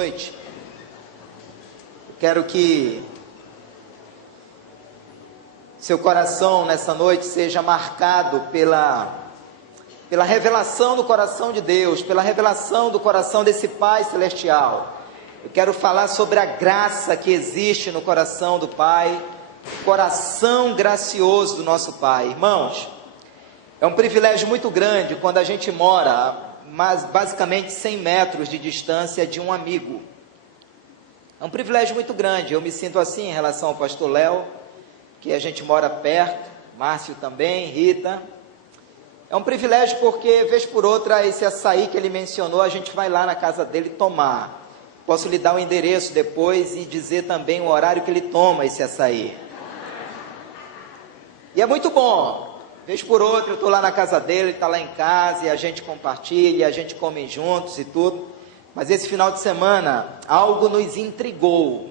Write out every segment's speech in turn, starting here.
noite. Quero que seu coração nessa noite seja marcado pela revelação do coração de Deus, pela revelação do coração desse Pai Celestial. Eu quero falar sobre a graça que existe no coração do Pai, coração gracioso do nosso Pai. Irmãos, é um privilégio muito grande quando a gente mora, mas basicamente 100 metros de distância de um amigo. É um privilégio muito grande. Eu me sinto assim em relação ao pastor Léo, que a gente mora perto, Márcio também, Rita. É um privilégio porque, vez por outra, esse açaí que ele mencionou, a gente vai lá na casa dele tomar. Posso lhe dar o endereço depois e dizer também o horário que ele toma esse açaí. E é muito bom. Vez por outra, eu estou lá na casa dele, ele está lá em casa, e a gente compartilha, a gente come juntos e tudo. Mas esse final de semana, algo nos intrigou,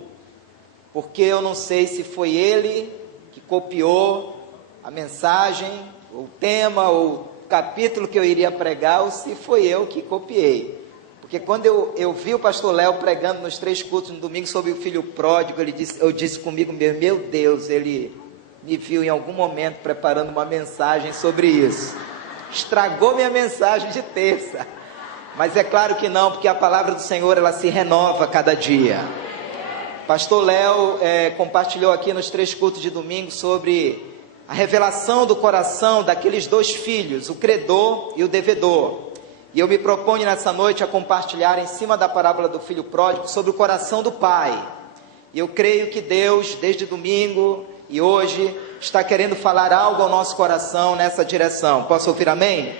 porque eu não sei se foi ele que copiou a mensagem, o tema, o capítulo que eu iria pregar, ou se foi eu que copiei. Porque quando eu vi o pastor Léo pregando nos 3 cultos no domingo sobre o filho pródigo, eu disse comigo mesmo, meu Deus, ele me viu em algum momento preparando uma mensagem sobre isso. Estragou minha mensagem de terça. Mas é claro que não, porque a palavra do Senhor, ela se renova a cada dia. Pastor Léo compartilhou aqui nos 3 cultos de domingo sobre a revelação do coração daqueles 2 filhos, o credor e o devedor. E eu me proponho nessa noite a compartilhar em cima da parábola do filho pródigo sobre o coração do pai. E eu creio que Deus, desde domingo e hoje, está querendo falar algo ao nosso coração nessa direção. Posso ouvir amém?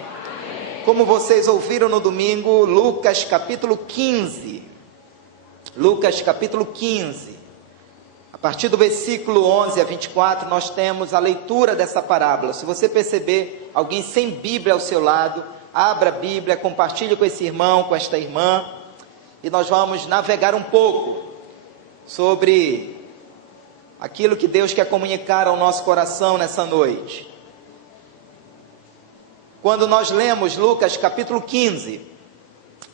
Como vocês ouviram no domingo, Lucas capítulo 15. Lucas capítulo 15. A partir do versículo 11 a 24, nós temos a leitura dessa parábola. Se você perceber alguém sem Bíblia ao seu lado, abra a Bíblia, compartilhe com esse irmão, com esta irmã, e nós vamos navegar um pouco sobre aquilo que Deus quer comunicar ao nosso coração nessa noite. Quando nós lemos Lucas capítulo 15,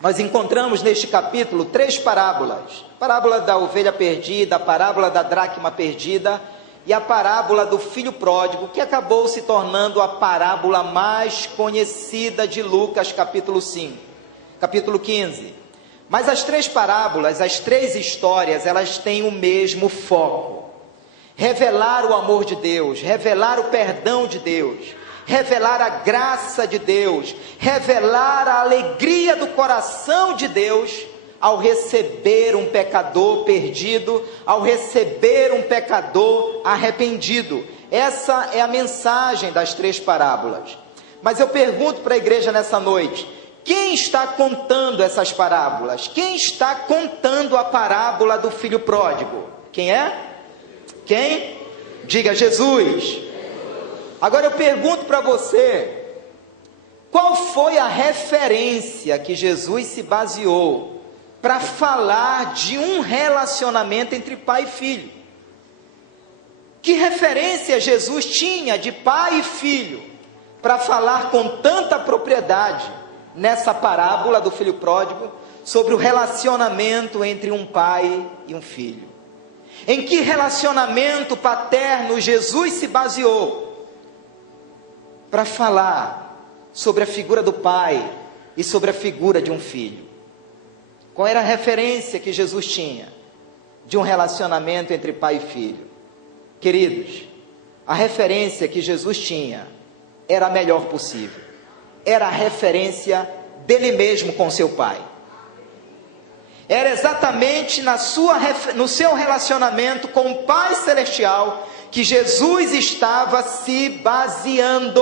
nós encontramos neste capítulo 3 parábolas. A parábola da ovelha perdida, a parábola da dracma perdida e a parábola do filho pródigo, que acabou se tornando a parábola mais conhecida de Lucas capítulo 15. Mas as 3 parábolas, as 3 histórias, elas têm o mesmo foco: revelar o amor de Deus, revelar o perdão de Deus, revelar a graça de Deus, revelar a alegria do coração de Deus ao receber um pecador perdido, ao receber um pecador arrependido. Essa é a mensagem das 3 parábolas. Mas eu pergunto para a igreja nessa noite: quem está contando essas parábolas? Quem está contando a parábola do filho pródigo? Quem é? Quem? Diga: Jesus. Agora eu pergunto para você, qual foi a referência que Jesus se baseou para falar de um relacionamento entre pai e filho? Que referência Jesus tinha de pai e filho para falar com tanta propriedade nessa parábola do filho pródigo sobre o relacionamento entre um pai e um filho? Em que relacionamento paterno Jesus se baseou para falar sobre a figura do pai e sobre a figura de um filho? Qual era a referência que Jesus tinha de um relacionamento entre pai e filho? Queridos, a referência que Jesus tinha era a melhor possível. Era a referência dele mesmo com seu pai. Era exatamente no seu relacionamento com o Pai Celestial que Jesus estava se baseando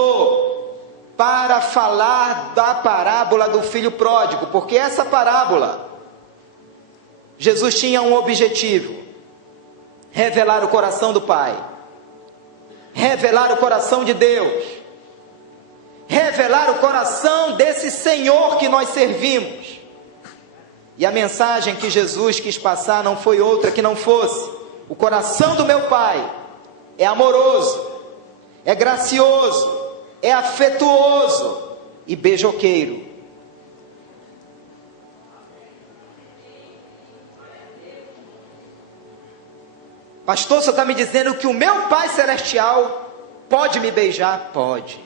para falar da parábola do filho pródigo, porque essa parábola, Jesus tinha um objetivo: revelar o coração do Pai, revelar o coração de Deus, revelar o coração desse Senhor que nós servimos. E a mensagem que Jesus quis passar não foi outra que não fosse: o coração do meu Pai é amoroso, é gracioso, é afetuoso e beijoqueiro. Pastor, você está me dizendo que o meu Pai Celestial pode me beijar? Pode.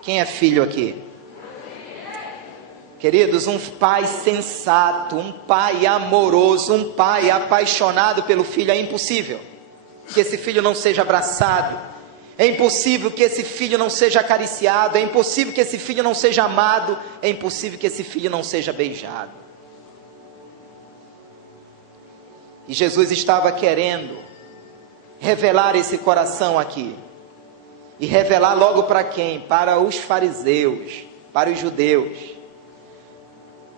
Quem é filho aqui? Queridos, um pai sensato, um pai amoroso, um pai apaixonado pelo filho, é impossível que esse filho não seja abraçado, é impossível que esse filho não seja acariciado, é impossível que esse filho não seja amado, é impossível que esse filho não seja beijado. E Jesus estava querendo revelar esse coração aqui, e revelar logo para quem? Para os fariseus, para os judeus.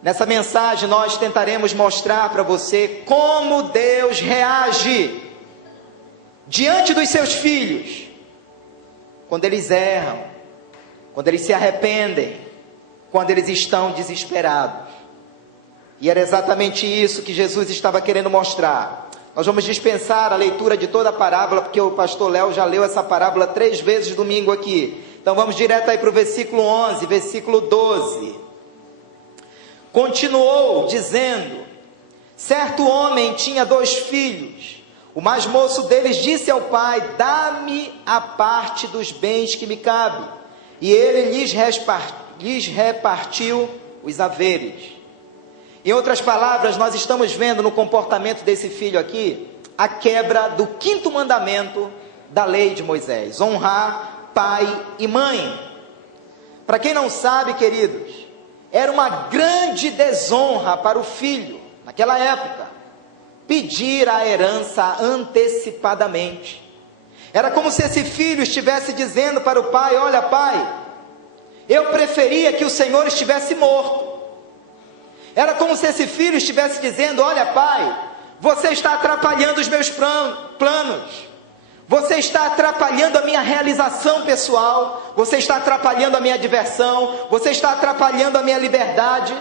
Nessa mensagem nós tentaremos mostrar para você como Deus reage diante dos seus filhos, quando eles erram, quando eles se arrependem, quando eles estão desesperados. E era exatamente isso que Jesus estava querendo mostrar. Nós vamos dispensar a leitura de toda a parábola, porque o pastor Léo já leu essa parábola 3 vezes domingo aqui. Então vamos direto aí para o versículo 11, versículo 12. Continuou dizendo: certo homem tinha 2 filhos. O mais moço deles disse ao pai: dá-me a parte dos bens que me cabe. E ele lhes repartiu os haveres. Em outras palavras, nós estamos vendo no comportamento desse filho aqui a quebra do 5º mandamento da lei de Moisés: honrar pai e mãe. Para quem não sabe, queridos, era uma grande desonra para o filho, naquela época, pedir a herança antecipadamente. Era como se esse filho estivesse dizendo para o pai: olha pai, eu preferia que o Senhor estivesse morto. Era como se esse filho estivesse dizendo: olha pai, você está atrapalhando os meus planos, você está atrapalhando a minha realização pessoal, você está atrapalhando a minha diversão, você está atrapalhando a minha liberdade.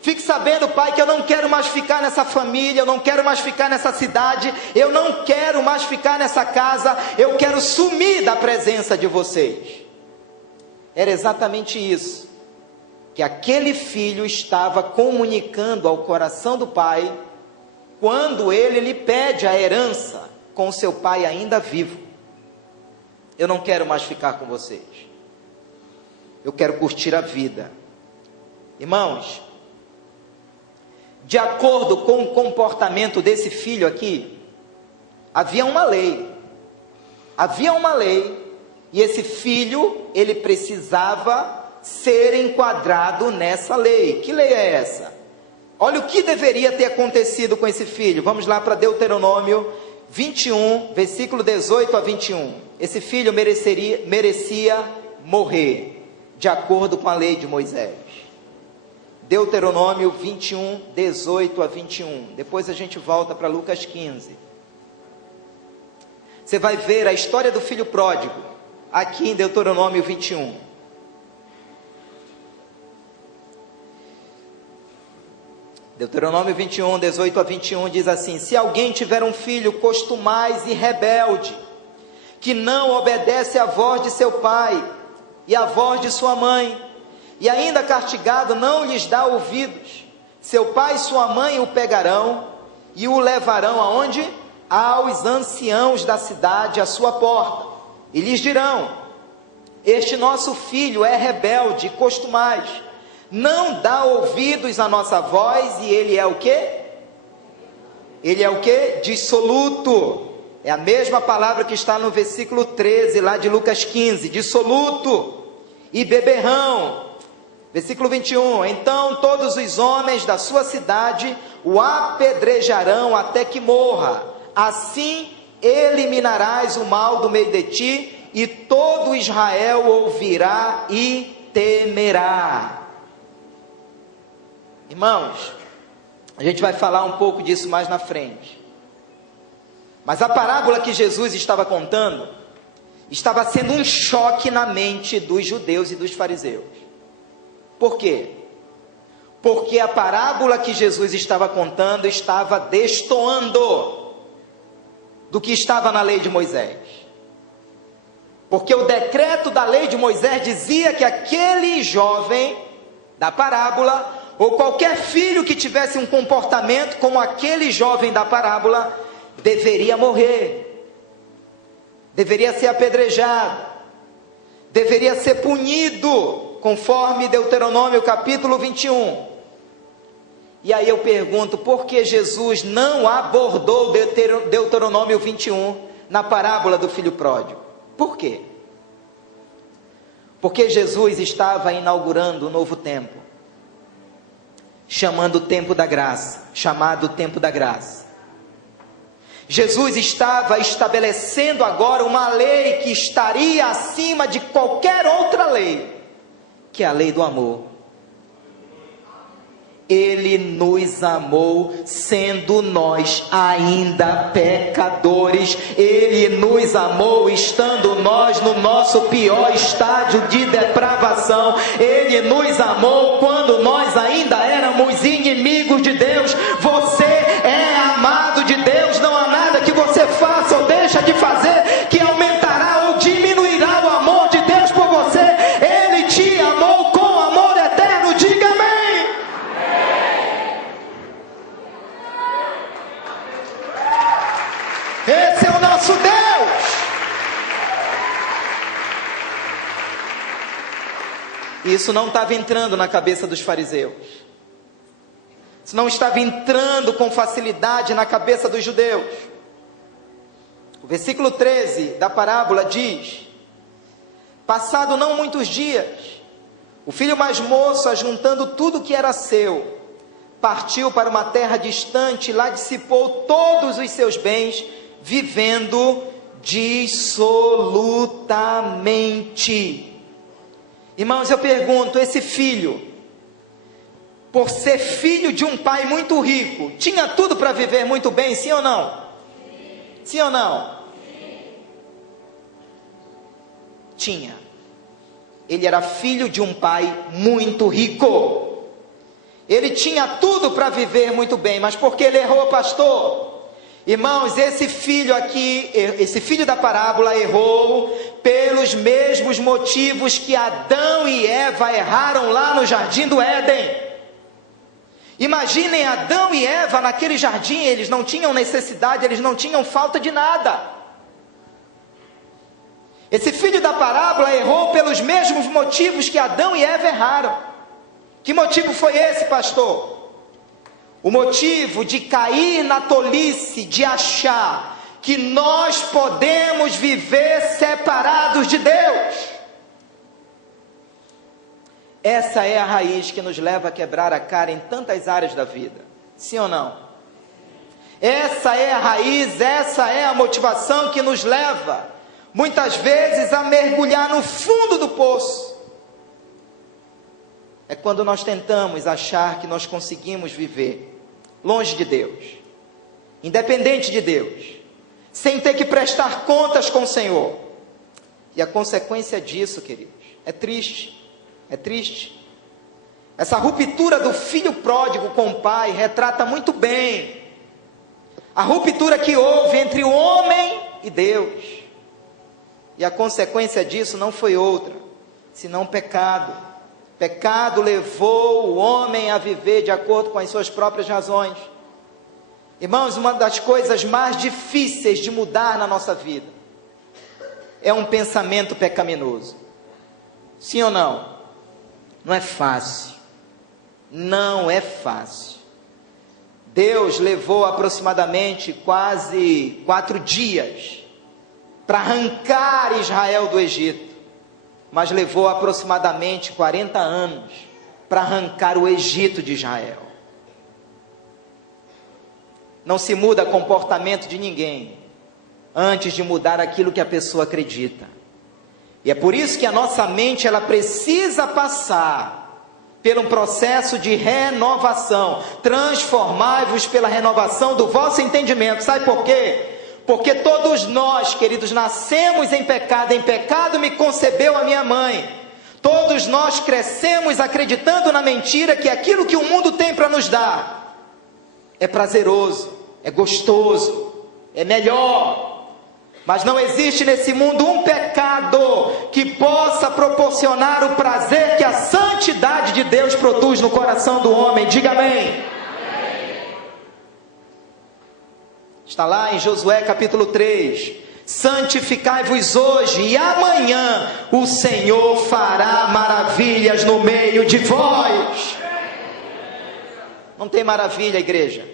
Fique sabendo, pai, que eu não quero mais ficar nessa família, eu não quero mais ficar nessa cidade, eu não quero mais ficar nessa casa, eu quero sumir da presença de vocês. Era exatamente isso que aquele filho estava comunicando ao coração do pai, quando ele lhe pede a herança com seu pai ainda vivo. Eu não quero mais ficar com vocês, eu quero curtir a vida. Irmãos, de acordo com o comportamento desse filho aqui, havia uma lei, e esse filho, ele precisava ser enquadrado nessa lei. Que lei é essa? Olha o que deveria ter acontecido com esse filho. Vamos lá para Deuteronômio 21, versículo 18 a 21. Esse filho merecia morrer, de acordo com a lei de Moisés. Deuteronômio 21, 18 a 21. Depois a gente volta para Lucas 15. Você vai ver a história do filho pródigo, aqui em Deuteronômio 21. Deuteronômio 21, 18 a 21 diz assim: se alguém tiver um filho costumaz e rebelde, que não obedece à voz de seu pai e à voz de sua mãe, e ainda castigado não lhes dá ouvidos, seu pai e sua mãe o pegarão e o levarão aonde? Aos anciãos da cidade, à sua porta, e lhes dirão: este nosso filho é rebelde e costumaz, não dá ouvidos à nossa voz, e ele é o quê? Ele é o quê? Dissoluto. É a mesma palavra que está no versículo 13, lá de Lucas 15, dissoluto e beberrão. Versículo 21, então todos os homens da sua cidade o apedrejarão até que morra, assim eliminarás o mal do meio de ti, e todo Israel ouvirá e temerá. Irmãos, a gente vai falar um pouco disso mais na frente, mas a parábola que Jesus estava contando, estava sendo um choque na mente dos judeus e dos fariseus. Por quê? Porque a parábola que Jesus estava contando estava destoando do que estava na lei de Moisés. Porque o decreto da lei de Moisés dizia que aquele jovem da parábola, ou qualquer filho que tivesse um comportamento como aquele jovem da parábola, deveria morrer, deveria ser apedrejado, deveria ser punido, conforme Deuteronômio capítulo 21. E aí eu pergunto, por que Jesus não abordou Deuteronômio 21 na parábola do filho pródigo? Por quê? Porque Jesus estava inaugurando um novo tempo, chamado tempo da graça. Jesus estava estabelecendo agora uma lei que estaria acima de qualquer outra lei, que é a lei do amor. Ele nos amou sendo nós ainda pecadores. Ele nos amou estando nós no nosso pior estágio de depravação. Ele nos amou quando nós ainda éramos inimigos de Deus. Você é amado de Deus. Não há nada que você faça ou deixa de fazer que aumentará ou diminuirá o amor de Deus por você. Ele te amou com amor eterno. Diga amém. Esse é o nosso Deus. Isso não estava entrando na cabeça dos fariseus. Isso não estava entrando com facilidade na cabeça dos judeus. O versículo 13 da parábola diz: passado não muitos dias, o filho mais moço, ajuntando tudo que era seu, partiu para uma terra distante, lá dissipou todos os seus bens, vivendo dissolutamente. Irmãos, eu pergunto, esse filho, por ser filho de um pai muito rico, tinha tudo para viver muito bem, sim ou não? Sim ou não? Tinha. Ele era filho de um pai muito rico. Ele tinha tudo para viver muito bem, mas porque ele errou, pastor? Irmãos, esse filho aqui, esse filho da parábola errou pelos mesmos motivos que Adão e Eva erraram lá no jardim do Éden. Imaginem Adão e Eva naquele jardim, eles não tinham necessidade, eles não tinham falta de nada. Esse filho da parábola errou pelos mesmos motivos que Adão e Eva erraram. Que motivo foi esse, pastor? O motivo de cair na tolice, de achar que nós podemos viver separados de Deus. Essa é a raiz que nos leva a quebrar a cara em tantas áreas da vida. Sim ou não? Essa é a raiz, essa é a motivação que nos leva, muitas vezes, a mergulhar no fundo do poço. É quando nós tentamos achar que nós conseguimos viver longe de Deus, independente de Deus, sem ter que prestar contas com o Senhor. E a consequência disso, queridos, é triste, é triste. Essa ruptura do filho pródigo com o pai retrata muito bem a ruptura que houve entre o homem e Deus. E a consequência disso não foi outra, senão pecado. Pecado levou o homem a viver de acordo com as suas próprias razões. Irmãos, uma das coisas mais difíceis de mudar na nossa vida é um pensamento pecaminoso. Sim ou não? Não é fácil. Não é fácil. Deus levou aproximadamente quase 4 dias para arrancar Israel do Egito. Mas levou aproximadamente 40 anos para arrancar o Egito de Israel. Não se muda comportamento de ninguém antes de mudar aquilo que a pessoa acredita. E é por isso que a nossa mente, ela precisa passar por um processo de renovação. Transformai-vos pela renovação do vosso entendimento. Sabe por quê? Porque todos nós, queridos, nascemos em pecado me concebeu a minha mãe. Todos nós crescemos acreditando na mentira que aquilo que o mundo tem para nos dar é prazeroso, é gostoso, é melhor. Mas não existe nesse mundo um pecado que possa proporcionar o prazer que a santidade de Deus produz no coração do homem. Diga amém. Está lá em Josué capítulo 3. Santificai-vos hoje e amanhã o Senhor fará maravilhas no meio de vós. Não tem maravilha, igreja,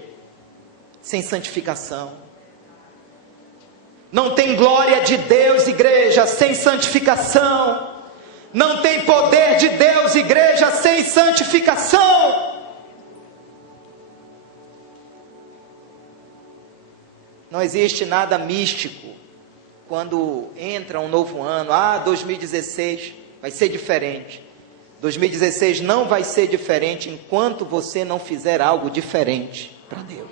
sem santificação. Não tem glória de Deus, igreja, sem santificação. Não tem poder de Deus, igreja, sem santificação. Não existe nada místico quando entra um novo ano. 2016 vai ser diferente. 2016 não vai ser diferente enquanto você não fizer algo diferente para Deus.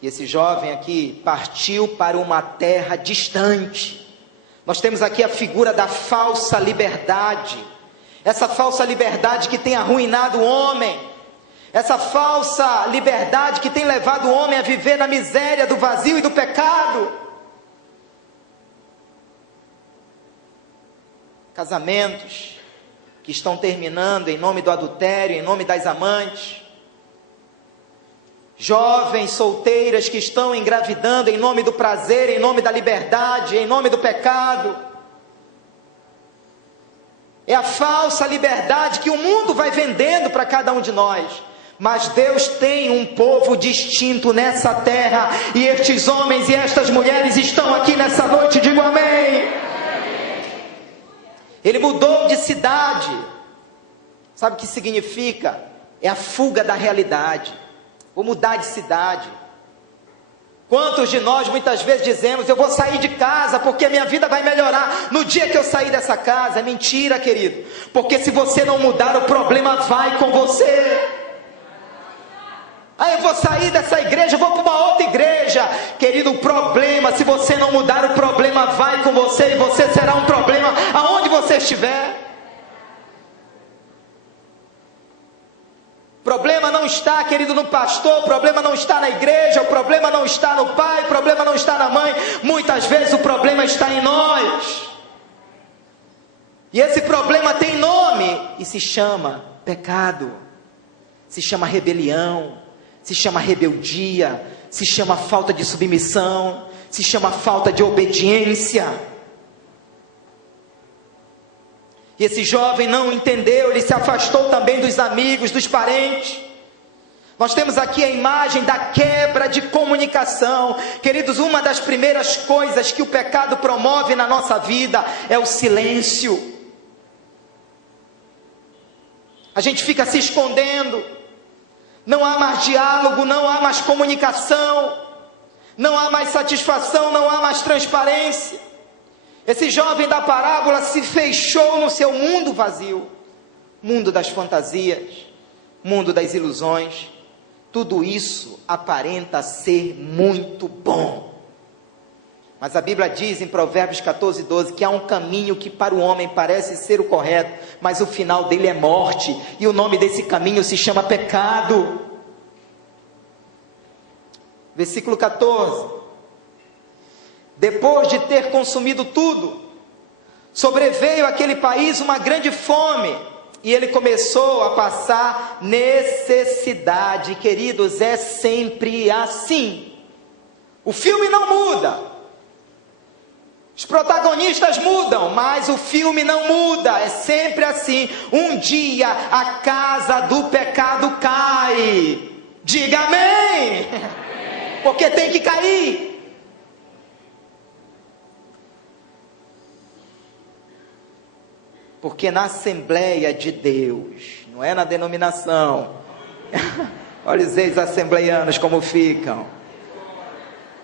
E esse jovem aqui partiu para uma terra distante. Nós temos aqui a figura da falsa liberdade. Essa falsa liberdade que tem arruinado o homem. Essa falsa liberdade que tem levado o homem a viver na miséria, do vazio e do pecado. Casamentos que estão terminando em nome do adultério, em nome das amantes. Jovens solteiras que estão engravidando em nome do prazer, em nome da liberdade, em nome do pecado. É a falsa liberdade que o mundo vai vendendo para cada um de nós. Mas Deus tem um povo distinto nessa terra, e estes homens e estas mulheres estão aqui nessa noite, digo amém. Ele mudou de cidade. Sabe o que significa? É a fuga da realidade. Vou mudar de cidade. Quantos de nós muitas vezes dizemos: eu vou sair de casa porque a minha vida vai melhorar no dia que eu sair dessa casa? É mentira, querido, porque se você não mudar, o problema vai com você. Eu vou sair dessa igreja, vou para uma outra igreja. Querido, o problema, se você não mudar, o problema vai com você, e você será um problema aonde você estiver. O problema não está, querido, no pastor, o problema não está na igreja, o problema não está no pai, o problema não está na mãe. Muitas vezes o problema está em nós. E esse problema tem nome e se chama pecado, se chama rebelião, se chama rebeldia, se chama falta de submissão, se chama falta de obediência. E esse jovem não entendeu, ele se afastou também dos amigos, dos parentes. Nós temos aqui a imagem da quebra de comunicação. Queridos, uma das primeiras coisas que o pecado promove na nossa vida é o silêncio. A gente fica se escondendo. Não há mais diálogo, não há mais comunicação, não há mais satisfação, não há mais transparência. Esse jovem da parábola se fechou no seu mundo vazio, mundo das fantasias, mundo das ilusões. Tudo isso aparenta ser muito bom. Mas a Bíblia diz em Provérbios 14:12 que há um caminho que para o homem parece ser o correto, mas o final dele é morte, e o nome desse caminho se chama pecado. Versículo 14. Depois de ter consumido tudo, sobreveio àquele país uma grande fome, e ele começou a passar necessidade. Queridos, é sempre assim. O filme não muda. Os protagonistas mudam, mas o filme não muda, é sempre assim. Um dia a casa do pecado cai. Diga amém. Porque tem que cair. Porque na Assembleia de Deus, não é na denominação. Olha os ex-assembleianos como ficam.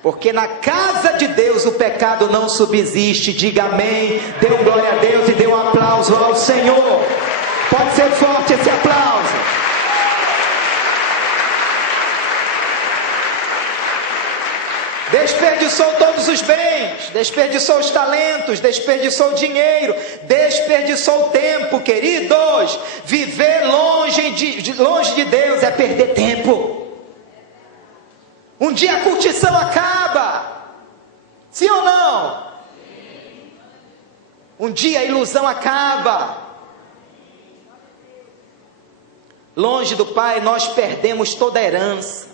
Porque na casa de Deus o pecado não subsiste. Diga amém, dê um glória a Deus e dê um aplauso ao Senhor. Pode ser forte esse aplauso. Desperdiçou todos os bens, desperdiçou os talentos, desperdiçou o dinheiro, desperdiçou o tempo, queridos. Viver longe de Deus é perder tempo. Um dia a curtição acaba, sim ou não? Um dia a ilusão acaba. Longe do Pai, nós perdemos toda a herança.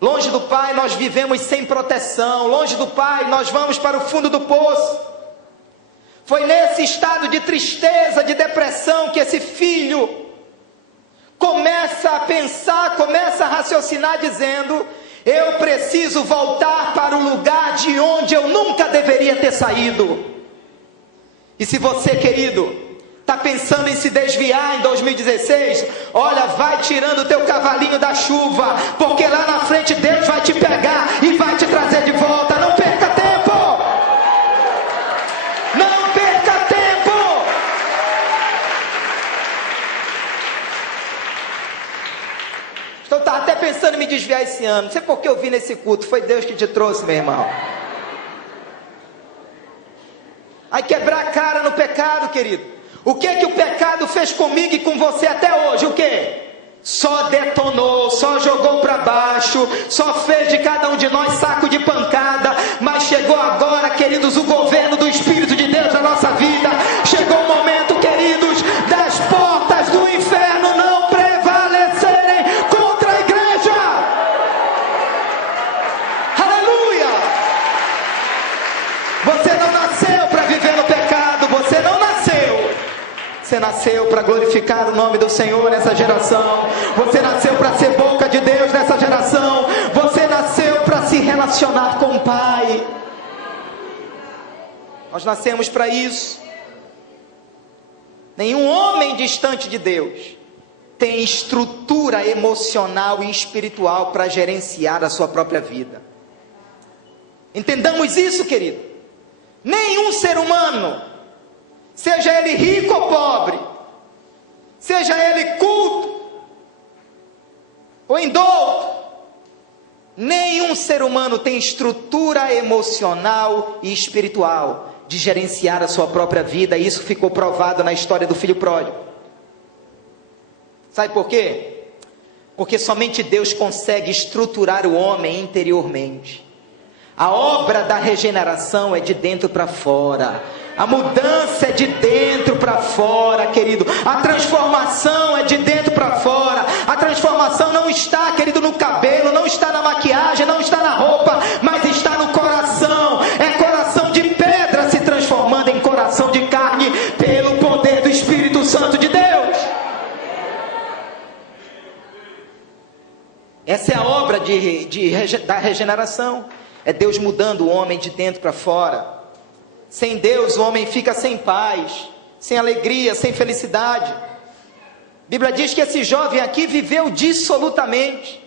Longe do Pai, nós vivemos sem proteção. Longe do Pai, nós vamos para o fundo do poço. Foi nesse estado de tristeza, de depressão, que esse filho começa a pensar, começa a raciocinar, dizendo: eu preciso voltar para o lugar de onde eu nunca deveria ter saído. E se você, querido, está pensando em se desviar em 2016, olha, vai tirando o teu cavalinho da chuva, porque lá na frente Deus vai te pegar e vai te trazer de volta. Não perca tempo! Não perca tempo! Eu estava até pensando em me desviar esse ano. Não sei por que eu vim nesse culto, foi Deus que te trouxe, meu irmão. Aí quebrar a cara no pecado, querido. O que o pecado fez comigo e com você até hoje? O que? Só detonou, só jogou para baixo, só fez de cada um de nós saco de pancada. Mas chegou agora, queridos, o governo do Espírito de Deus na nossa vida. Chegou o momento, queridos, das portas do inferno não prevalecerem contra a igreja. Aleluia! Você não nasceu para viver no pecado, você não nasceu. Você nasceu para glorificar o nome do Senhor nessa geração. Você nasceu para ser boca de Deus nessa geração. Você nasceu para se relacionar com o Pai. Nós nascemos para isso. Nenhum homem distante de Deus tem estrutura emocional e espiritual para gerenciar a sua própria vida. Entendamos isso, querido. Nenhum ser humano, seja ele rico ou pobre, seja ele culto ou indouto, nenhum ser humano tem estrutura emocional e espiritual de gerenciar a sua própria vida. Isso ficou provado na história do filho pródigo. Sabe por quê? Porque somente Deus consegue estruturar o homem interiormente. A obra da regeneração é de dentro para fora. A mudança é de dentro para fora, querido. A transformação é de dentro para fora. A transformação não está, querido, no cabelo, não está na maquiagem, não está na roupa, mas está no coração. É coração de pedra se transformando em coração de carne pelo poder do Espírito Santo de Deus. Essa é a obra da regeneração. É Deus mudando o homem de dentro para fora. Sem Deus o homem fica sem paz, sem alegria, sem felicidade. A Bíblia diz que esse jovem aqui viveu dissolutamente.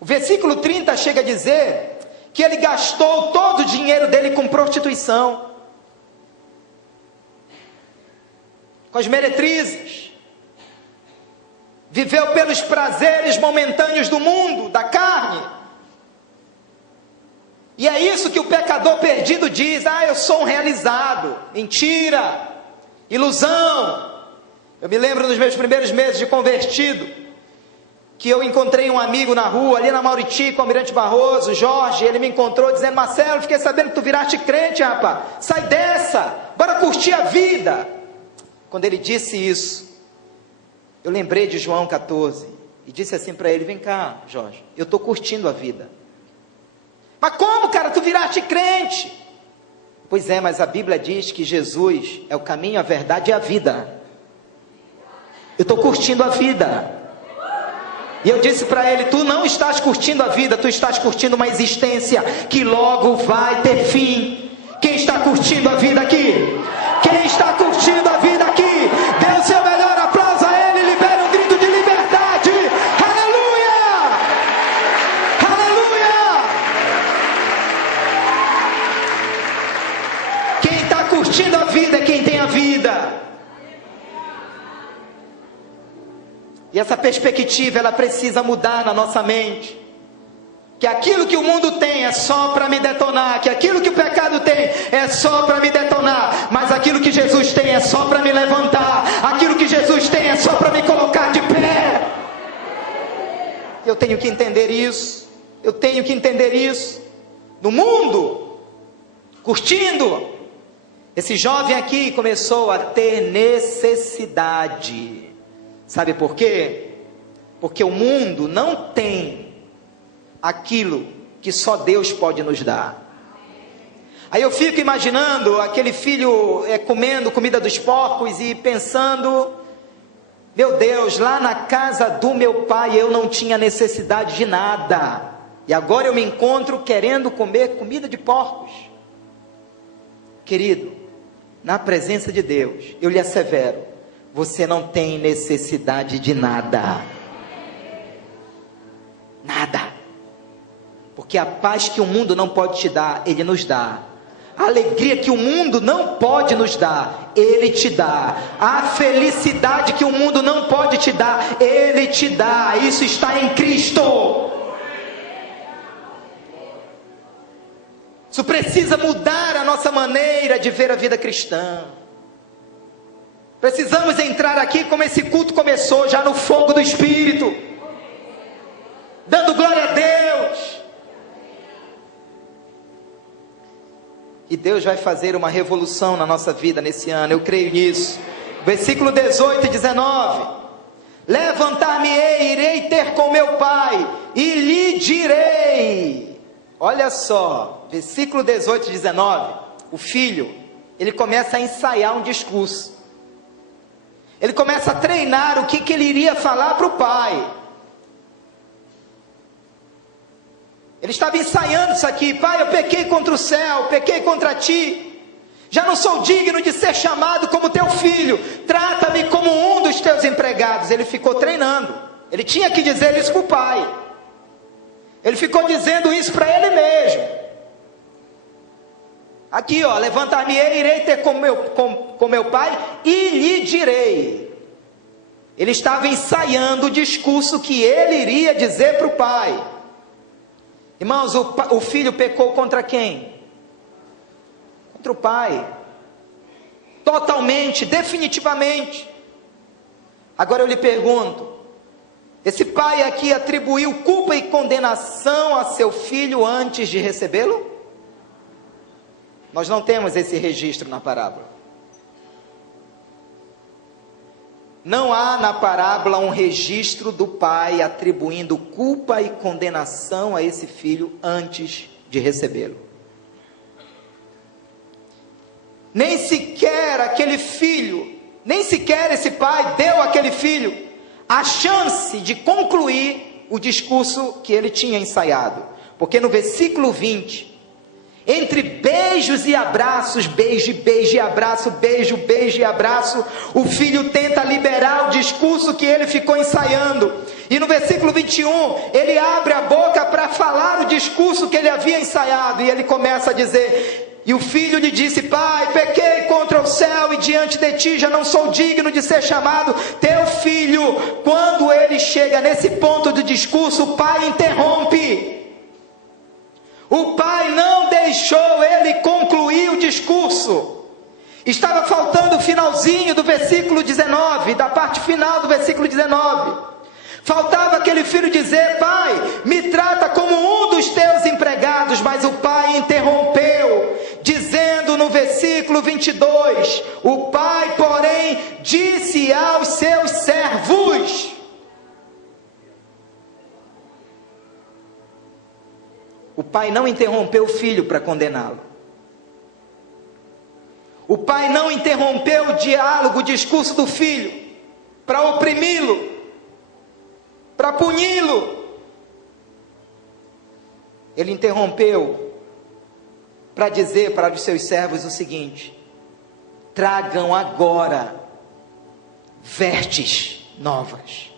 O versículo 30 chega a dizer que ele gastou todo o dinheiro dele com prostituição, com as meretrizes. Viveu pelos prazeres momentâneos do mundo, da carne. E é isso que o pecador perdido diz: ah, eu sou um realizado. Mentira, ilusão. Eu me lembro nos meus primeiros meses de convertido, que eu encontrei um amigo na rua, ali na Mauriti, com o Almirante Barroso, Jorge. Ele me encontrou dizendo: Marcelo, fiquei sabendo que tu viraste crente, rapaz. Sai dessa, bora curtir a vida. Quando ele disse isso, eu lembrei de João 14 e disse assim para ele: vem cá, Jorge, eu estou curtindo a vida. Mas como, cara, tu viraste crente? Pois é, mas a Bíblia diz que Jesus é o caminho, a verdade e a vida. Eu estou curtindo a vida. E eu disse para ele: tu não estás curtindo a vida, tu estás curtindo uma existência que logo vai ter fim. Quem está curtindo a vida aqui? Quem está curtindo a vida aqui? Dê o seu melhor aplauso a ele, libere um grito de liberdade. Aleluia! Aleluia! Quem está curtindo a vida é quem tem a vida. E essa perspectiva, ela precisa mudar na nossa mente. Que aquilo que o mundo tem é só para me detonar. Que aquilo que o pecado tem é só para me detonar. Mas aquilo que Jesus tem é só para me levantar. Aquilo que Jesus tem é só para me colocar de pé. Eu tenho que entender isso. Eu tenho que entender isso. No mundo, curtindo, esse jovem aqui começou a ter necessidade. Sabe por quê? Porque o mundo não tem aquilo que só Deus pode nos dar. Aí eu fico imaginando aquele filho comendo comida dos porcos e pensando: meu Deus, lá na casa do meu pai eu não tinha necessidade de nada, e agora eu me encontro querendo comer comida de porcos. Querido, na presença de Deus, eu lhe assevero, você não tem necessidade de nada. Nada. Porque a paz que o mundo não pode te dar, Ele nos dá. A alegria que o mundo não pode nos dar, Ele te dá. A felicidade que o mundo não pode te dar, Ele te dá. Isso está em Cristo. Isso precisa mudar a nossa maneira de ver a vida cristã. Precisamos entrar aqui como esse culto começou, já no fogo do Espírito, dando glória a Deus. E Deus vai fazer uma revolução na nossa vida nesse ano, eu creio nisso. Versículo 18 e 19: levantar-me-ei, irei ter com meu pai, e lhe direi. Olha só, versículo 18 e 19, o filho, ele começa a ensaiar um discurso. Ele começa a treinar o que ele iria falar para o pai. Ele estava ensaiando isso aqui: pai, eu pequei contra o céu, pequei contra ti, já não sou digno de ser chamado como teu filho, trata-me como um dos teus empregados. Ele ficou treinando, ele tinha que dizer isso para o pai, ele ficou dizendo isso para ele mesmo. Aqui ó, levantar-me-ei, irei ter com meu pai, e lhe direi. Ele estava ensaiando o discurso que ele iria dizer para o pai. Irmãos, o filho pecou contra quem? Contra o pai. Totalmente, definitivamente. Agora eu lhe pergunto: esse pai aqui atribuiu culpa e condenação a seu filho antes de recebê-lo? Nós não temos esse registro na parábola. Não há na parábola um registro do pai atribuindo culpa e condenação a esse filho antes de recebê-lo. Nem sequer aquele filho, nem sequer esse pai deu àquele filho a chance de concluir o discurso que ele tinha ensaiado. Porque no versículo 20, entre beijos e abraços, beijo, beijo e abraço, beijo, beijo e abraço, o filho tenta liberar o discurso que ele ficou ensaiando. E no versículo 21, ele abre a boca para falar o discurso que ele havia ensaiado. E ele começa a dizer: e o filho lhe disse: pai, pequei contra o céu e diante de ti já não sou digno de ser chamado teu filho. Quando ele chega nesse ponto do discurso, o pai interrompe. O pai não deixou ele concluir o discurso. Estava faltando o finalzinho do versículo 19, da parte final do versículo 19. Faltava aquele filho dizer: pai, me trata como um dos teus empregados. Mas o pai interrompeu, dizendo no versículo 22, o pai, porém, disse aos seus servos. O pai não interrompeu o filho para condená-lo. O pai não interrompeu o diálogo, o discurso do filho para oprimi-lo, para puni-lo. Ele interrompeu para dizer para os seus servos o seguinte: tragam agora vestes novas.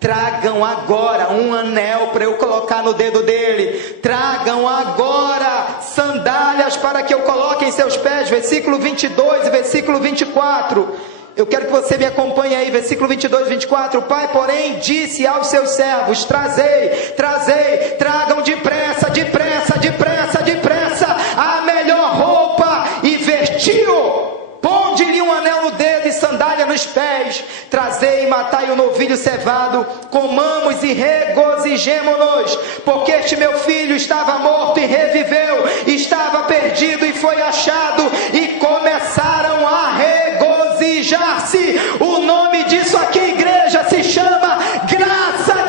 Tragam agora um anel para eu colocar no dedo dele. Tragam agora sandálias para que eu coloque em seus pés. Versículo 22 e versículo 24. Eu quero que você me acompanhe aí, versículo 22 e 24. O pai, porém, disse aos seus servos: trazei, trazei, tragam depressa, depressa, depressa, depressa a melhor roupa e vestiu. Ponde-lhe um anel no dedo e sandália nos pés. Trazei e matai o novilho cevado, comamos e regozijemo-nos, porque este meu filho estava morto e reviveu, estava perdido e foi achado, e começaram a regozijar-se. O nome disso aqui, igreja, se chama graça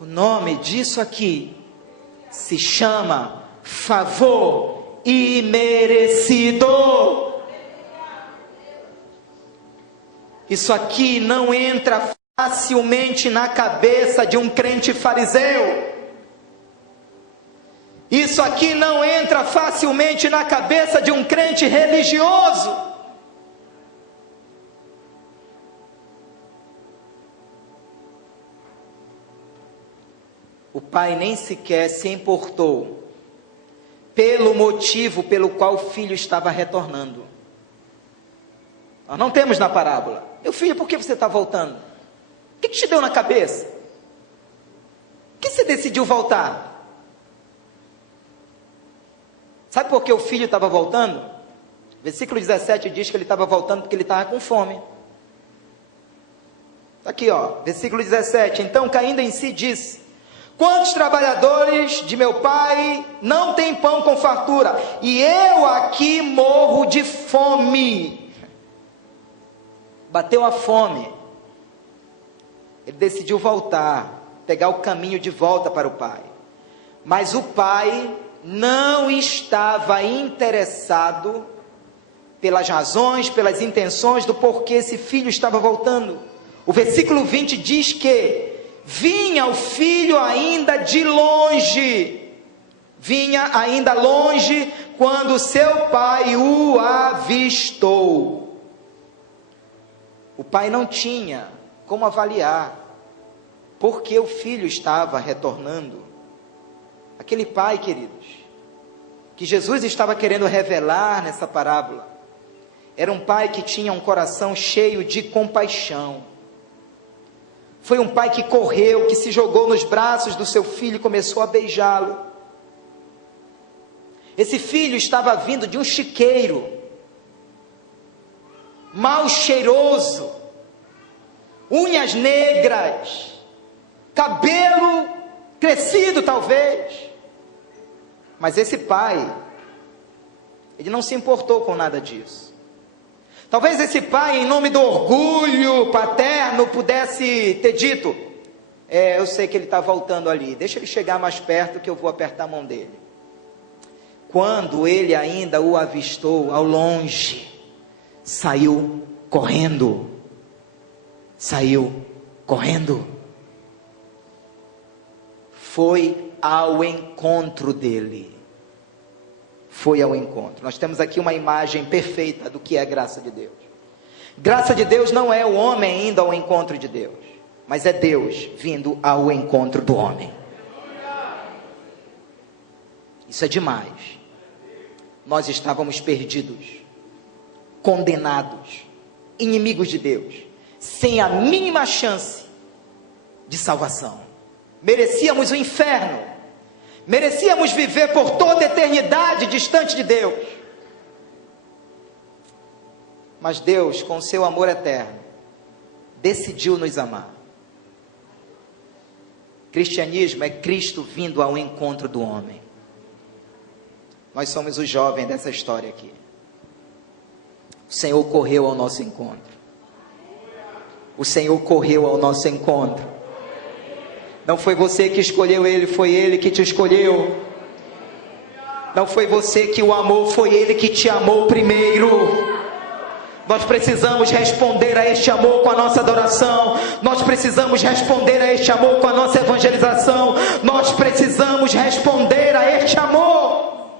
O nome disso aqui se chama favor imerecido. Isso aqui não entra facilmente na cabeça de um crente fariseu. Isso aqui não entra facilmente na cabeça de um crente religioso. O pai nem sequer se importou pelo motivo pelo qual o filho estava retornando. Nós não temos na parábola: meu filho, por que você está voltando? O que te deu na cabeça? Por que você decidiu voltar? Sabe por que o filho estava voltando? Versículo 17 diz que ele estava voltando porque ele estava com fome. Aqui, versículo 17. Então, caindo em si, disse: quantos trabalhadores de meu pai não têm pão com fartura, e eu aqui morro de fome. Bateu a fome. Ele decidiu voltar, pegar o caminho de volta para o pai. Mas o pai não estava interessado pelas razões, pelas intenções do porquê esse filho estava voltando. O versículo 20 diz que vinha o filho ainda de longe, vinha ainda longe quando seu pai o avistou. O pai não tinha como avaliar por que o filho estava retornando. Aquele pai, queridos, que Jesus estava querendo revelar nessa parábola, era um pai que tinha um coração cheio de compaixão. Foi um pai que correu, que se jogou nos braços do seu filho e começou a beijá-lo. Esse filho estava vindo de um chiqueiro, mal cheiroso, unhas negras, cabelo crescido talvez. Mas esse pai, ele não se importou com nada disso. Talvez esse pai, em nome do orgulho paterno, pudesse ter dito: eu sei que ele está voltando ali, deixa ele chegar mais perto que eu vou apertar a mão dele. Quando ele ainda o avistou ao longe, saiu correndo. Saiu correndo. Foi ao encontro dele. Foi ao encontro. Nós temos aqui uma imagem perfeita do que é a graça de Deus. Graça de Deus não é o homem indo ao encontro de Deus, mas é Deus vindo ao encontro do homem. Isso é demais. Nós estávamos perdidos, condenados, inimigos de Deus, sem a mínima chance de salvação. Merecíamos o inferno. Merecíamos viver por toda a eternidade distante de Deus. Mas Deus, com seu amor eterno, decidiu nos amar. Cristianismo é Cristo vindo ao encontro do homem. Nós somos os jovens dessa história aqui. O Senhor correu ao nosso encontro. O Senhor correu ao nosso encontro. Não foi você que escolheu Ele, foi Ele que te escolheu. Não foi você que o amou, foi Ele que te amou primeiro. Nós precisamos responder a este amor com a nossa adoração. Nós precisamos responder a este amor com a nossa evangelização. Nós precisamos responder a este amor.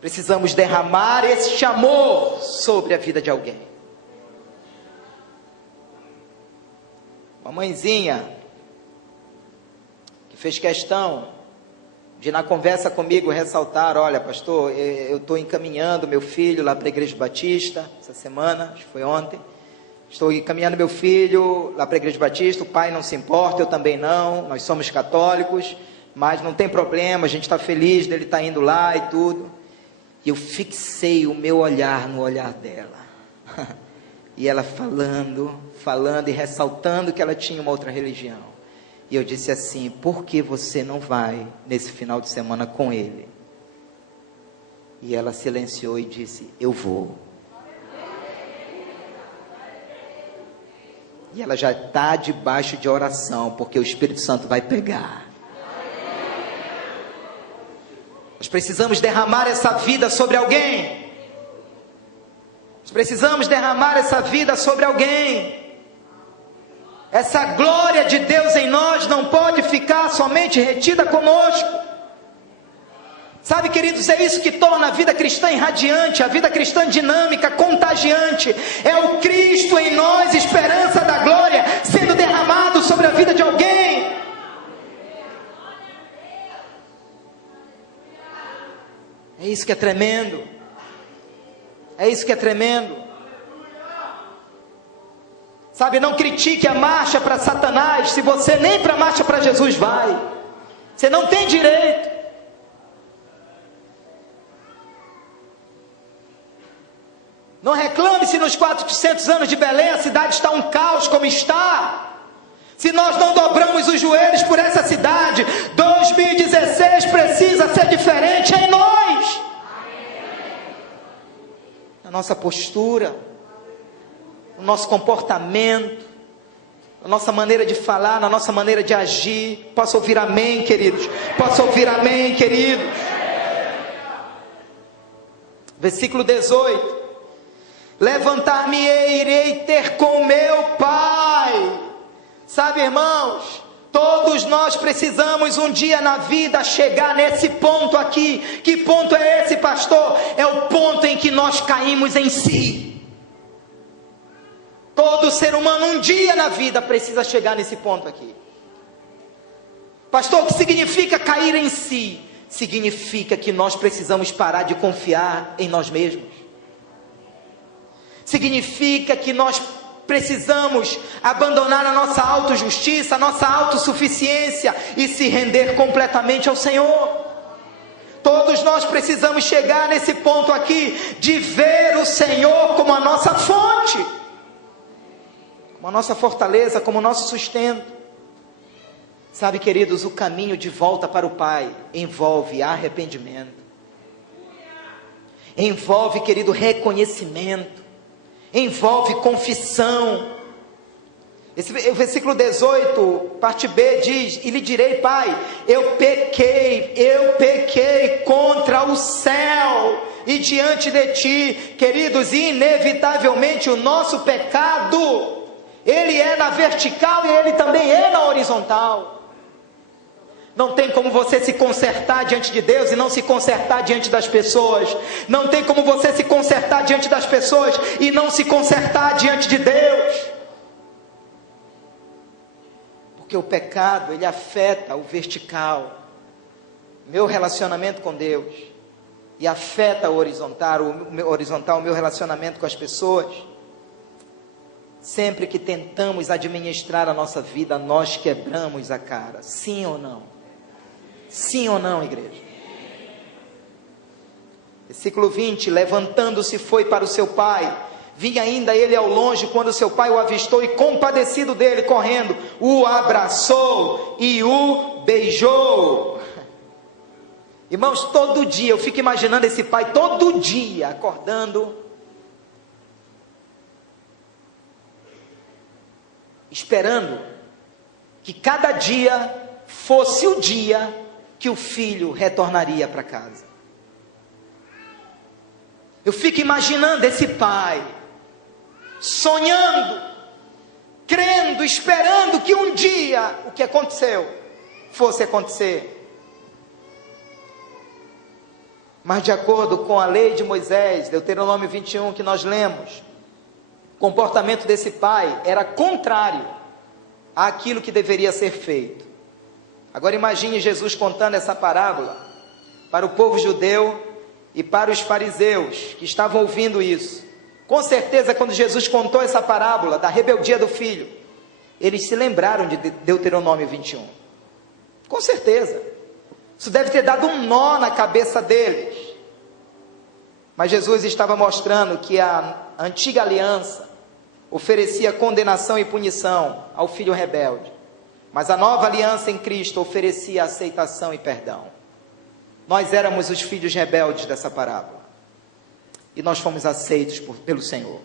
Precisamos derramar este amor sobre a vida de alguém. Uma mãezinha que fez questão de, na conversa comigo, ressaltar: olha, pastor, eu estou encaminhando meu filho lá para a Igreja Batista, essa semana, acho que foi ontem. Estou encaminhando meu filho lá para a Igreja Batista, o pai não se importa, eu também não, nós somos católicos, mas não tem problema, a gente está feliz dele estar indo lá e tudo. E eu fixei o meu olhar no olhar dela. E ela falando e ressaltando que ela tinha uma outra religião. E eu disse assim: por que você não vai nesse final de semana com ele? E ela silenciou e disse: eu vou. E ela já está debaixo de oração, porque o Espírito Santo vai pegar. Nós precisamos derramar essa vida sobre alguém. Nós precisamos derramar essa vida sobre alguém. Essa glória de Deus em nós não pode ficar somente retida conosco. Sabe, queridos, é isso que torna a vida cristã irradiante, a vida cristã dinâmica, contagiante. É o Cristo em nós, esperança da glória, sendo derramado sobre a vida de alguém. É isso que é tremendo. É isso que é tremendo. Sabe, não critique a marcha para Satanás, se você nem para a marcha para Jesus vai. Você não tem direito. Não reclame se nos 400 anos de Belém a cidade está um caos como está. Se nós não dobramos os joelhos por essa cidade, 2016 precisa ser diferente em nós. Na nossa postura, no nosso comportamento, na nossa maneira de falar, na nossa maneira de agir. Posso ouvir amém, queridos? Posso ouvir amém, queridos? Versículo 18. Levantar-me-ei, irei ter com meu Pai. Sabe, irmãos, todos nós precisamos um dia na vida chegar nesse ponto aqui. Que ponto é esse, pastor? É o ponto em que nós caímos em si. Todo ser humano um dia na vida precisa chegar nesse ponto aqui. Pastor, o que significa cair em si? Significa que nós precisamos parar de confiar em nós mesmos. Significa que nós precisamos abandonar a nossa autojustiça, a nossa autossuficiência e se render completamente ao Senhor. Todos nós precisamos chegar nesse ponto aqui, de ver o Senhor como a nossa fonte, como a nossa fortaleza, como o nosso sustento. Sabe, queridos, o caminho de volta para o Pai envolve arrependimento, envolve, querido, reconhecimento, envolve confissão. O versículo 18, parte B, diz: e lhe direi, Pai, eu pequei contra o céu e diante de ti. Queridos, inevitavelmente o nosso pecado, ele é na vertical e ele também é na horizontal. Não tem como você se consertar diante de Deus e não se consertar diante das pessoas. Não tem como você se consertar diante das pessoas e não se consertar diante de Deus. Porque o pecado, ele afeta o vertical, meu relacionamento com Deus, e afeta o horizontal, o meu relacionamento com as pessoas. Sempre que tentamos administrar a nossa vida, nós quebramos a cara. Sim ou não? Sim ou não, igreja? Versículo 20, levantando-se foi para o seu pai. Vinha ainda ele ao longe, quando seu pai o avistou e, compadecido dele, correndo, o abraçou e o beijou. Irmãos, todo dia, eu fico imaginando esse pai, todo dia, acordando, esperando que cada dia fosse o dia que o filho retornaria para casa. Eu fico imaginando esse pai, sonhando, crendo, esperando que um dia o que aconteceu fosse acontecer. Mas de acordo com a lei de Moisés, Deuteronômio 21, que nós lemos, o comportamento desse pai era contrário àquilo que deveria ser feito. Agora imagine Jesus contando essa parábola para o povo judeu e para os fariseus que estavam ouvindo isso. Com certeza, quando Jesus contou essa parábola da rebeldia do filho, eles se lembraram de Deuteronômio 21. Com certeza. Isso deve ter dado um nó na cabeça deles. Mas Jesus estava mostrando que a antiga aliança oferecia condenação e punição ao filho rebelde. Mas a nova aliança em Cristo oferecia aceitação e perdão. Nós éramos os filhos rebeldes dessa parábola. E nós fomos aceitos pelo Senhor.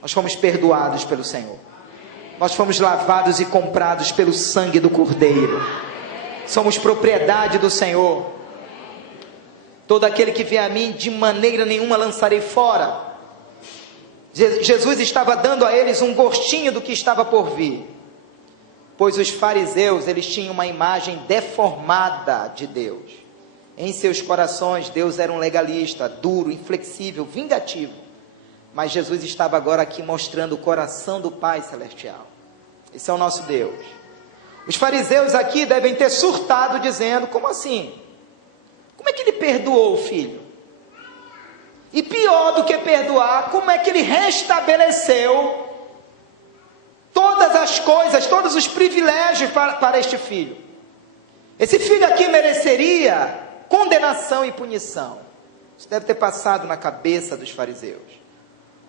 Nós fomos perdoados pelo Senhor. Nós fomos lavados e comprados pelo sangue do Cordeiro. Somos propriedade do Senhor. Todo aquele que vier a mim, de maneira nenhuma lançarei fora. Jesus estava dando a eles um gostinho do que estava por vir. Pois os fariseus, eles tinham uma imagem deformada de Deus. Em seus corações, Deus era um legalista, duro, inflexível, vingativo. Mas Jesus estava agora aqui mostrando o coração do Pai Celestial. Esse é o nosso Deus. Os fariseus aqui devem ter surtado dizendo, como assim? Como é que ele perdoou o filho? E pior do que perdoar, como é que ele restabeleceu todas as coisas, todos os privilégios para este filho? Esse filho aqui mereceria condenação e punição. Isso deve ter passado na cabeça dos fariseus.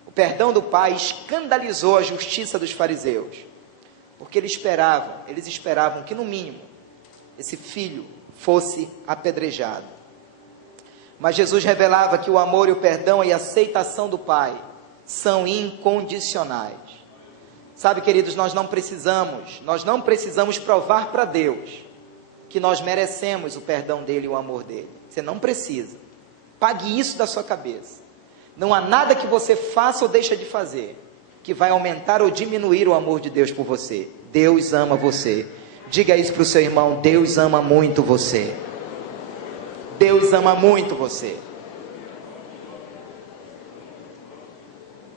O perdão do Pai escandalizou a justiça dos fariseus, porque eles esperavam que no mínimo esse filho fosse apedrejado. Mas Jesus revelava que o amor e o perdão e a aceitação do Pai são incondicionais. Sabe, queridos, nós não precisamos provar para Deus que nós merecemos o perdão dele e o amor dele. Você não precisa. Pague isso da sua cabeça. Não há nada que você faça ou deixe de fazer que vai aumentar ou diminuir o amor de Deus por você. Deus ama você. Diga isso para o seu irmão: Deus ama muito você. Deus ama muito você.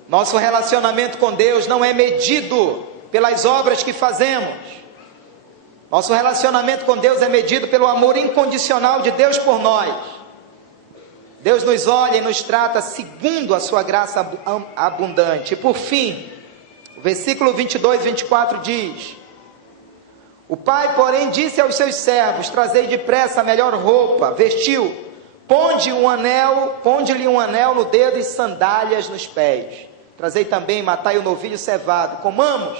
Nosso relacionamento com Deus não é medido pelas obras que fazemos. Nosso relacionamento com Deus é medido pelo amor incondicional de Deus por nós. Deus nos olha e nos trata segundo a sua graça abundante. E por fim, o versículo 22 e 24 diz: o pai, porém, disse aos seus servos: trazei depressa a melhor roupa, vestiu, ponde-lhe um anel no dedo e sandálias nos pés. Trazei também, matai o novilho cevado, comamos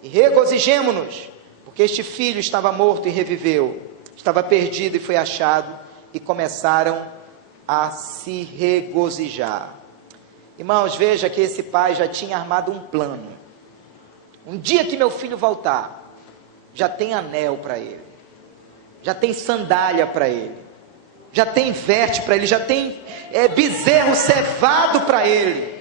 e regozijemo-nos, porque este filho estava morto e reviveu, estava perdido e foi achado, e começaram a se regozijar. Irmãos, veja que esse pai já tinha armado um plano. Um dia que meu filho voltar, já tem anel para ele, já tem sandália para ele, já tem veste para ele, já tem bezerro cevado para ele.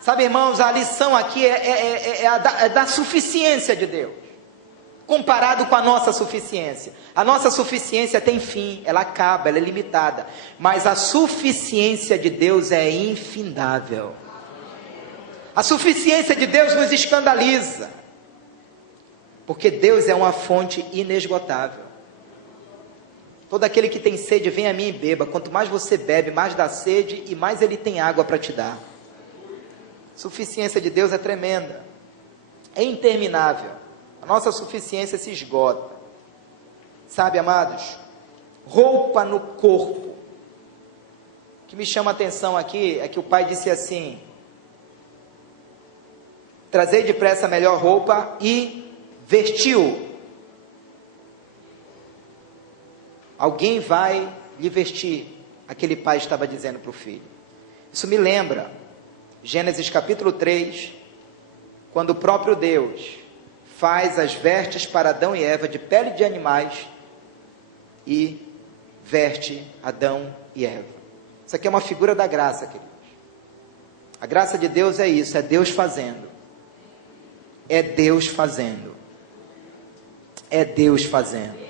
Sabe, irmãos, a lição aqui é da suficiência de Deus, comparado com a nossa suficiência. A nossa suficiência tem fim, ela acaba, ela é limitada, mas a suficiência de Deus é infindável. A suficiência de Deus nos escandaliza, porque Deus é uma fonte inesgotável. Todo aquele que tem sede, vem a mim e beba. Quanto mais você bebe, mais dá sede e mais ele tem água para te dar. A suficiência de Deus é tremenda, é interminável. A nossa suficiência se esgota. Sabe, amados, roupa no corpo. O que me chama a atenção aqui é que o pai disse assim: trazei depressa a melhor roupa e vestiu. Alguém vai lhe vestir, aquele pai estava dizendo para o filho. Isso me lembra Gênesis capítulo 3, quando o próprio Deus faz as vestes para Adão e Eva de pele de animais e veste Adão e Eva. Isso aqui é uma figura da graça, queridos. A graça de Deus é isso, é Deus fazendo. É Deus fazendo. É Deus fazendo.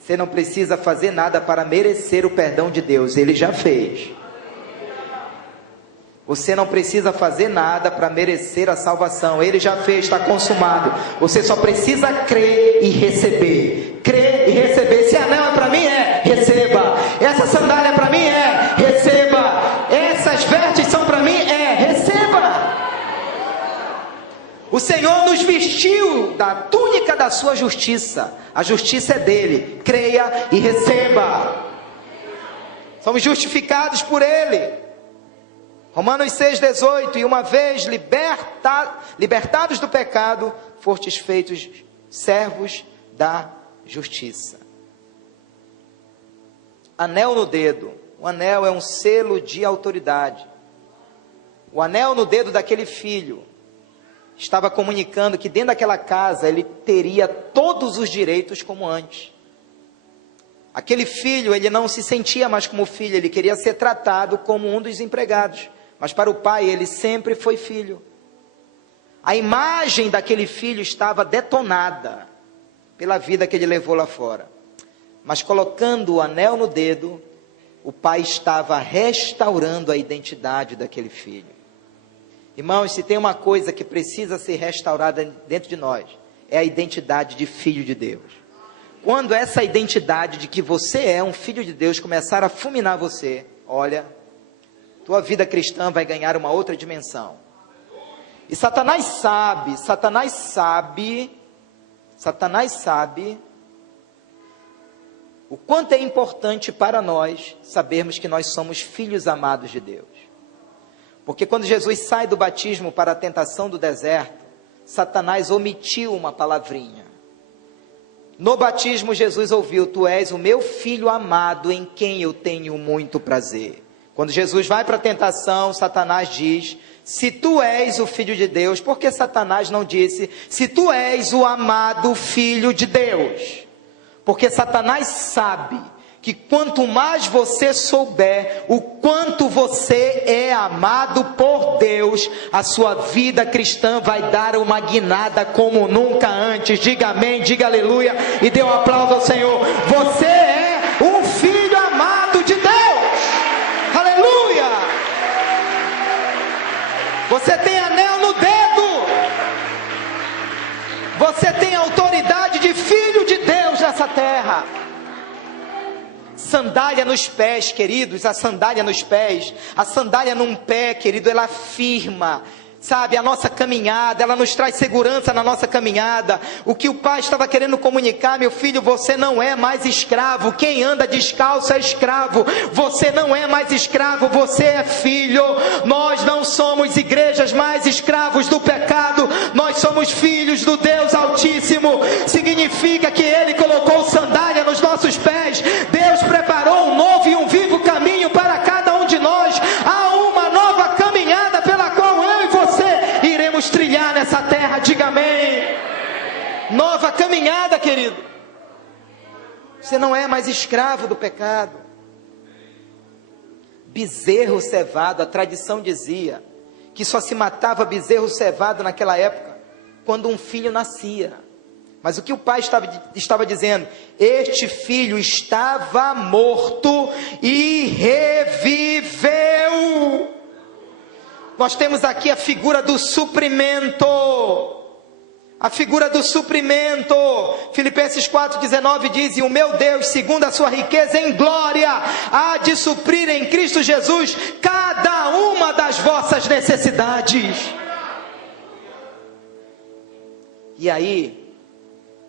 Você não precisa fazer nada para merecer o perdão de Deus, Ele já fez. Você não precisa fazer nada para merecer a salvação, Ele já fez, está consumado. Você só precisa crer e receber. Crer e receber. Esse anel é para mim? Receba. Essa sandália é para mim? Receba. Essas vestes são para mim? Receba. O Senhor nos vestiu da túnica da sua justiça. A justiça é dele. Creia e receba. Somos justificados por Ele. Romanos 6,18, e uma vez libertados do pecado, fostes feitos servos da justiça. Anel no dedo. O anel é um selo de autoridade. O anel no dedo daquele filho estava comunicando que dentro daquela casa ele teria todos os direitos como antes. Aquele filho, ele não se sentia mais como filho, ele queria ser tratado como um dos empregados. Mas para o pai, ele sempre foi filho. A imagem daquele filho estava detonada pela vida que ele levou lá fora. Mas colocando o anel no dedo, o pai estava restaurando a identidade daquele filho. Irmãos, se tem uma coisa que precisa ser restaurada dentro de nós, é a identidade de filho de Deus. Quando essa identidade de que você é um filho de Deus começar a fulminar você, olha, tua vida cristã vai ganhar uma outra dimensão. E Satanás sabe o quanto é importante para nós sabermos que nós somos filhos amados de Deus. Porque quando Jesus sai do batismo para a tentação do deserto, Satanás omitiu uma palavrinha. No batismo Jesus ouviu: tu és o meu filho amado em quem eu tenho muito prazer. Quando Jesus vai para a tentação, Satanás diz: se tu és o filho de Deus, por que Satanás não disse: se tu és o amado filho de Deus? Porque Satanás sabe que quanto mais você souber o quanto você é amado por Deus, a sua vida cristã vai dar uma guinada como nunca antes. Diga amém, diga aleluia e dê um aplauso ao Senhor. Você é um filho amado de Deus. Aleluia! Você tem anel no dedo. Você tem autoridade de filho de Deus nessa terra. Sandália nos pés, queridos, a sandália nos pés, a sandália num pé, querido, ela firma, sabe, a nossa caminhada, ela nos traz segurança na nossa caminhada. O que o pai estava querendo comunicar: meu filho, você não é mais escravo. Quem anda descalço é escravo. Você não é mais escravo, você é filho. Nós não somos igrejas mais escravos do pecado, nós somos filhos do Deus Altíssimo. Significa que Ele colocou sandália nos nossos pés. Deus preparou um novo e um vivo caminho para cada um de nós. Há uma nova caminhada pela qual eu e você iremos trilhar nessa terra. Diga amém. Nova caminhada, querido. Você não é mais escravo do pecado. Bezerro cevado, a tradição dizia que só se matava bezerro cevado naquela época quando um filho nascia. Mas o que o pai estava dizendo: este filho estava morto e reviveu. Nós temos aqui a figura do suprimento. A figura do suprimento. Filipenses 4,19 diz: e o meu Deus, segundo a sua riqueza em glória, há de suprir em Cristo Jesus cada uma das vossas necessidades. E aí,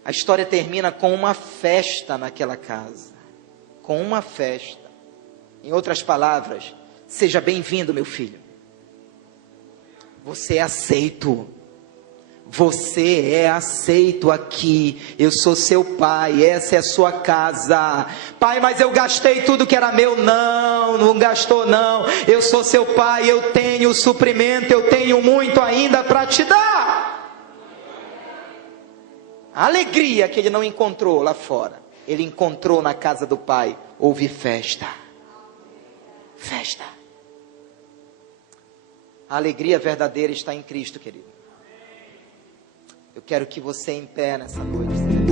a história termina com uma festa naquela casa. Com uma festa. Em outras palavras: seja bem-vindo, meu filho. Você é aceito. Você é aceito aqui. Eu sou seu pai, essa é a sua casa. Pai, mas eu gastei tudo que era meu. Não, não gastou não. Eu sou seu pai, eu tenho o suprimento, eu tenho muito ainda para te dar. A alegria que ele não encontrou lá fora, ele encontrou na casa do pai. Houve festa. Festa. A alegria verdadeira está em Cristo, querido. Eu quero que você em pé nessa noite.